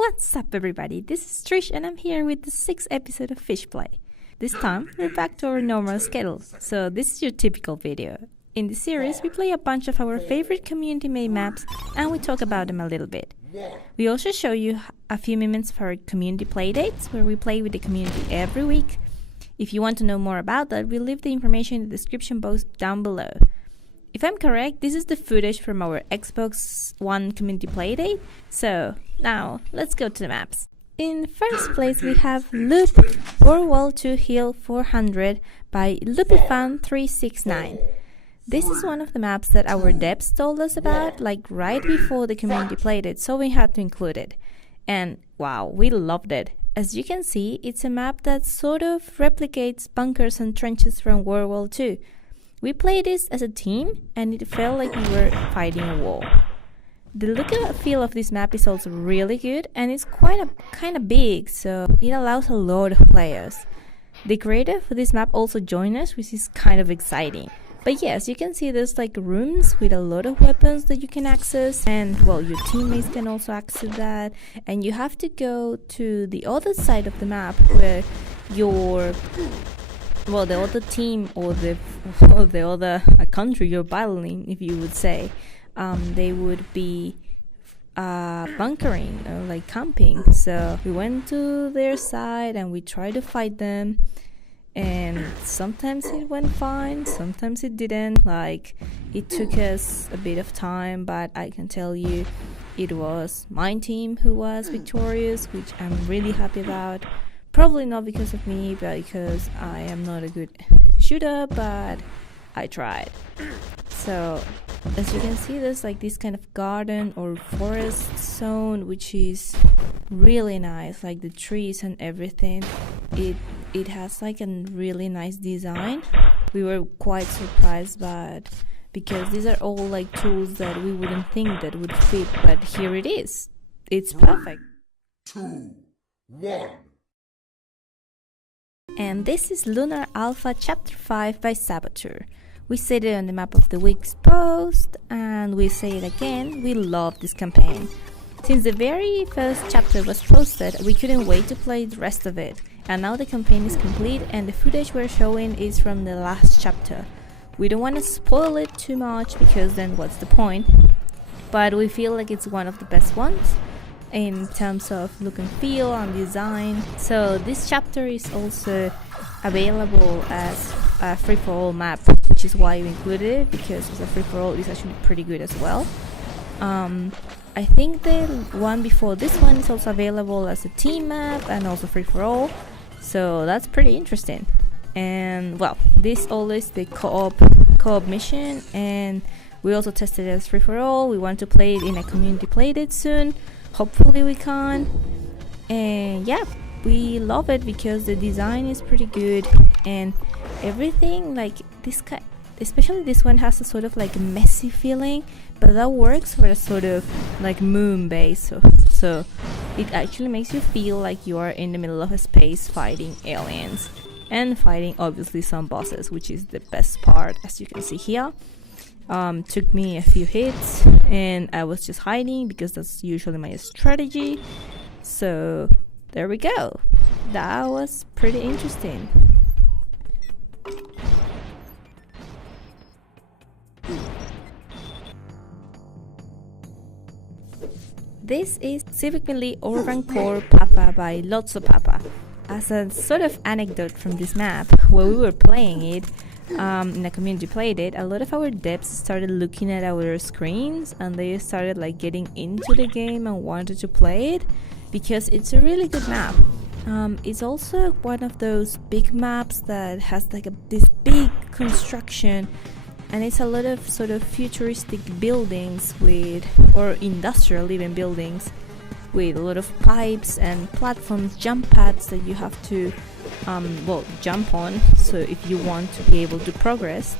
What's up, everybody? This is Trish, and I'm here with the 6th episode of Fish Play. This time, we're back to our normal schedule, so this is your typical video. In this series, we play a bunch of our favorite community-made maps, and we talk about them a little bit. We also show you a few moments of our community playdates, where we play with the community every week. If you want to know more about that, we'll leave the information in the description box down below. If I'm correct, this is the footage from our Xbox One community playdate. So, now, let's go to the maps. In first place, we have Loop World War II Hill 400 by Loopyfan369. This is one of the maps that our devs told us about, like right before the community played it, so we had to include it. And wow, we loved it. As you can see, it's a map that sort of replicates bunkers and trenches from World War II. We played this as a team, and it felt like we were fighting a war. The look and feel of this map is also really good, and it's kind of big, so it allows a lot of players. The creator for this map also joined us, which is kind of exciting. But yes, you can see there's like rooms with a lot of weapons that you can access, and well, your teammates can also access that, and you have to go to the other side of the map where the other team or the other country you're battling, if you would say, they would be bunkering or like camping. So we went to their side and we tried to fight them, and sometimes it went fine, sometimes it didn't. Like, it took us a bit of time, but I can tell you it was my team who was victorious, which I'm really happy about. Probably not because of me, but because I am not a good shooter, but I tried. So, as you can see, there's like this kind of garden or forest zone, which is really nice, like the trees and everything. It has like a really nice design. We were quite surprised, but because these are all like tools that we wouldn't think that would fit, but here it is. It's perfect. 2, 1. And this is Lunar Alpha Chapter 5 by Saboteur. We said it on the Map of the Week's post, and we say it again, we love this campaign. Since the very first chapter was posted, we couldn't wait to play the rest of it, and now the campaign is complete and the footage we're showing is from the last chapter. We don't want to spoil it too much because then what's the point? But we feel like it's one of the best ones in terms of look and feel and design. So this chapter is also available as a free-for-all map, which is why we included it, because as a free-for-all it's actually pretty good as well. I think the one before this one is also available as a team map and also free-for-all, so that's pretty interesting. And well, this always the co-op mission, and we also tested it as free-for-all. We want to play it in a community playdate soon. Hopefully we can. And yeah, we love it because the design is pretty good and everything, like this especially this one has a sort of like messy feeling, but that works for a sort of like moon base, so it actually makes you feel like you are in the middle of a space fighting aliens and fighting obviously some bosses, which is the best part, as you can see here. Took me a few hits and I was just hiding because that's usually my strategy. So there we go. That was pretty interesting. This is Civically Urban Core Papa by Lotso Papa. As a sort of anecdote from this map, while we were playing it, in a community playdate, a lot of our devs started looking at our screens and they started like getting into the game and wanted to play it because it's a really good map. It's also one of those big maps that has like this big construction, and it's a lot of sort of futuristic buildings or industrial even buildings with a lot of pipes and platforms, jump pads that you have to jump on. So if you want to be able to progress,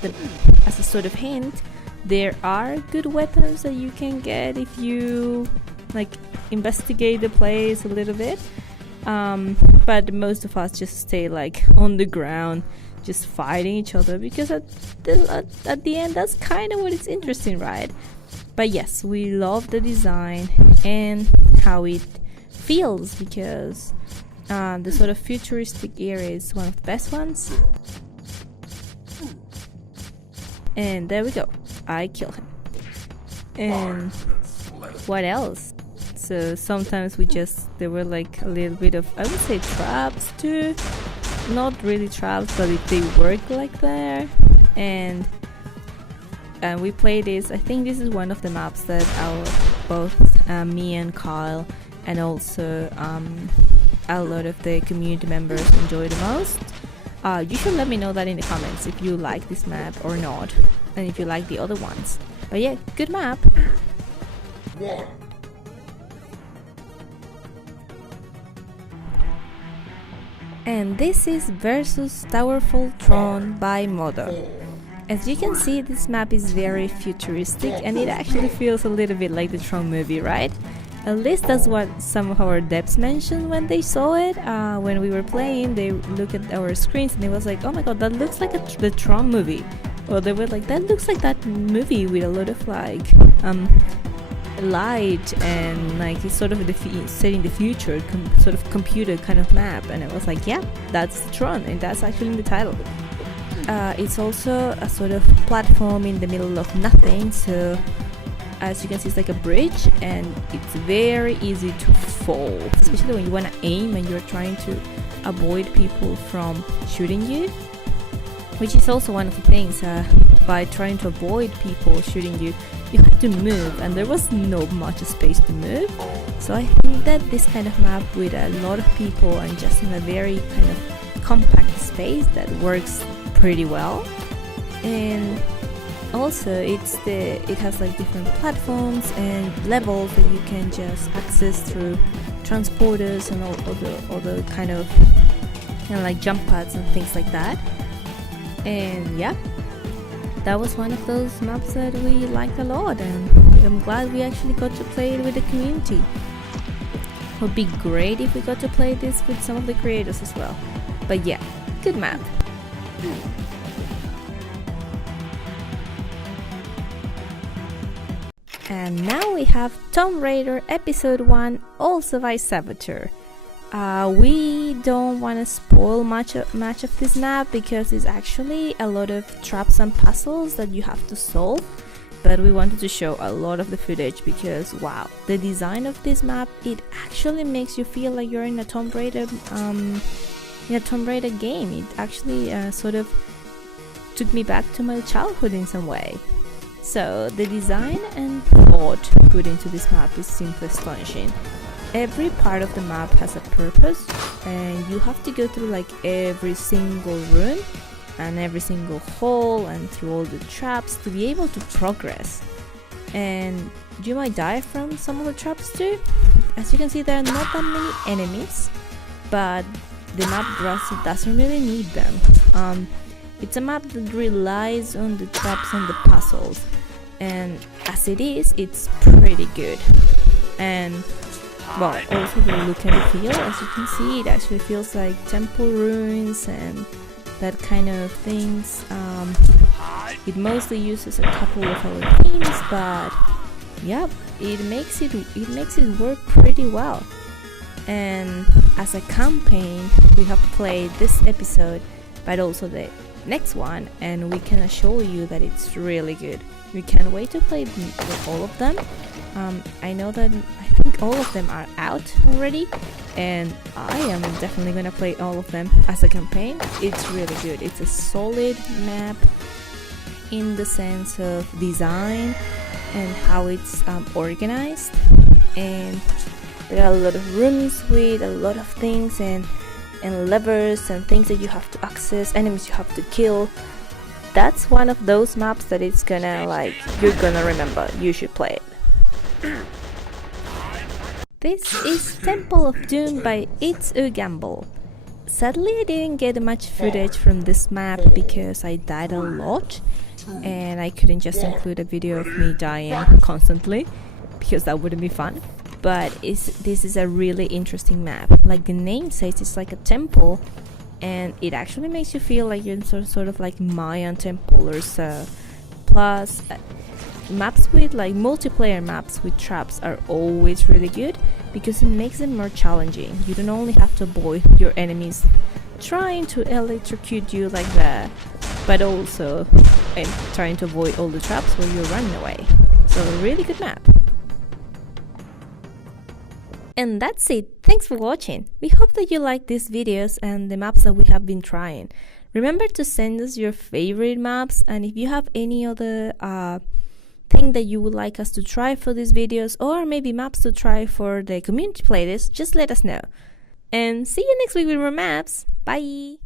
as a sort of hint, there are good weapons that you can get if you like investigate the place a little bit. But most of us just stay like on the ground, just fighting each other, because at the end that's kind of what it's interesting, right? But yes, we love the design and how it feels, because the sort of futuristic era is one of the best ones. And there we go, I kill him. And what else? So sometimes there were like a little bit of, I would say, traps too. Not really traps, but they work like that. And we play this. I think this is one of the maps that both me and Kyle, and also a lot of the community members enjoy the most. You should let me know that in the comments if you like this map or not, and if you like the other ones. But yeah, good map. And this is Versus Towerfall Throne by Modo. As you can see, this map is very futuristic, and it actually feels a little bit like the Tron movie, right? At least that's what some of our devs mentioned when they saw it. When we were playing, they looked at our screens and it was like, oh my god, that looks like the Tron movie. Or they were like, that looks like that movie with a lot of like light, and like it's sort of set in the future, sort of computer kind of map. And I was like, yeah, that's Tron, and that's actually in the title. It's also a sort of platform in the middle of nothing, so as you can see, it's like a bridge, and it's very easy to fall, especially when you want to aim and you're trying to avoid people from shooting you, which is also one of the things. By trying to avoid people shooting you, you had to move, and there was not much space to move. So I think that this kind of map with a lot of people and just in a very kind of compact space, that works pretty well. And also it has like different platforms and levels that you can just access through transporters and all the kind of, you know, like jump pads and things like that. And yeah, that was one of those maps that we liked a lot, and I'm glad we actually got to play it with the community. Would be great if we got to play this with some of the creators as well. But yeah, good map. And now we have Tomb Raider Episode 1, also by Saboteur. We don't want to spoil much of this map, because it's actually a lot of traps and puzzles that you have to solve. But we wanted to show a lot of the footage because, wow, the design of this map, it actually makes you feel like you're in a Tomb Raider game. It actually sort of took me back to my childhood in some way. So the design and thought put into this map is simply astonishing. Every part of the map has a purpose, and you have to go through like every single room and every single hole and through all the traps to be able to progress. And you might die from some of the traps too. As you can see, there are not that many enemies, but the map doesn't really need them. It's a map that relies on the traps and the puzzles, and as it is, it's pretty good. And well, also the look and the feel, as you can see, it actually feels like temple ruins and that kind of things. It mostly uses a couple of other themes, but yeah, it makes it work pretty well. And as a campaign, we have played this episode, but also the next one, and we can assure you that it's really good. We can't wait to play all of them. I know that I think all of them are out already, and I am definitely gonna play all of them as a campaign. It's really good. It's a solid map in the sense of design and how it's organized, and there are a lot of rooms with a lot of things and levers and things that you have to access, enemies you have to kill. That's one of those maps that it's gonna you're gonna remember. You should play it. This is Temple of Doom by It's a Gamble. Sadly, I didn't get much footage from this map because I died a lot, and I couldn't just include a video of me dying constantly because that wouldn't be fun. But this is a really interesting map. Like the name says, it's like a temple, and it actually makes you feel like you're in sort of like Mayan temple or so. Plus, maps with like multiplayer maps with traps are always really good because it makes them more challenging. You don't only have to avoid your enemies trying to electrocute you like that, but also trying to avoid all the traps while you're running away. So a really good map. And that's it. Thanks for watching. We hope that you like these videos and the maps that we have been trying. Remember to send us your favorite maps, and if you have any other thing that you would like us to try for these videos, or maybe maps to try for the community playlist, just let us know. And see you next week with more maps. Bye!